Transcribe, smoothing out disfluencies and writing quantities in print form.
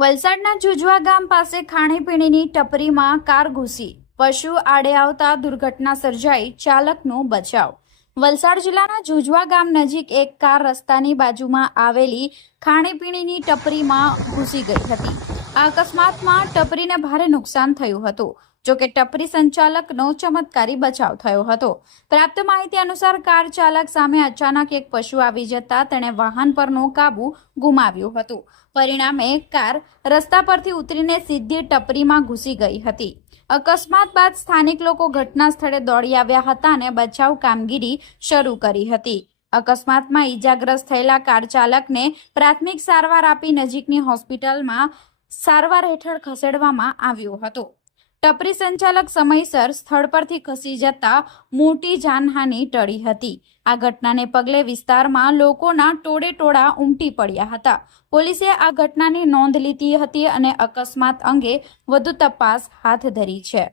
વલસાડના જુજવા ગામ પાસે ખાણીપીણીની ટપરીમાં કાર ઘૂસી પશુ આડે આવતા દુર્ઘટના સર્જાઈ, ચાલકનો બચાવ। વલસાડ જિલ્લાના જુજવા ગામ નજીક એક કાર રસ્તાની બાજુમાં આવેલી ખાણીપીણીની ટપરીમાં ઘૂસી ગઈ હતી। આ અકસ્માતમાં ટપરીને ભારે નુકસાન થયું હતું। જોકે ટપરી સંચાલકનો ચમત્કારી બચાવ થયો હતો। પ્રાપ્ત માહિતી અનુસાર કાર ચાલક સામે અચાનક એક પશુ આવી જતા તેણે વાહન પરનો કાબુ ગુમાવ્યો હતો। પરિણામે કાર રસ્તા પરથી ઉતરીને સીધી ટપરીમાં ઘૂસી ગઈ હતી। અકસ્માત બાદ સ્થાનિક લોકો ઘટના સ્થળે દોડી આવ્યા હતા અને બચાવ કામગીરી શરૂ કરી હતી। અકસ્માતમાં ઈજાગ્રસ્ત થયેલા કાર ચાલકને પ્રાથમિક સારવાર આપી નજીકની હોસ્પિટલમાં સારવાર હેઠળ ખસેડવામાં આવ્યો હતો। ટપરી સંચાલક સમયસર સ્થળ પરથી ખસી જતા મોટી જાનહાનિ ટળી હતી। આ ઘટનાને પગલે વિસ્તારમાં લોકોના ટોળેટોળા ઉમટી પડ્યા હતા। પોલીસે આ ઘટનાની નોંધ લીધી હતી અને અકસ્માત અંગે વધુ તપાસ હાથ ધરી છે।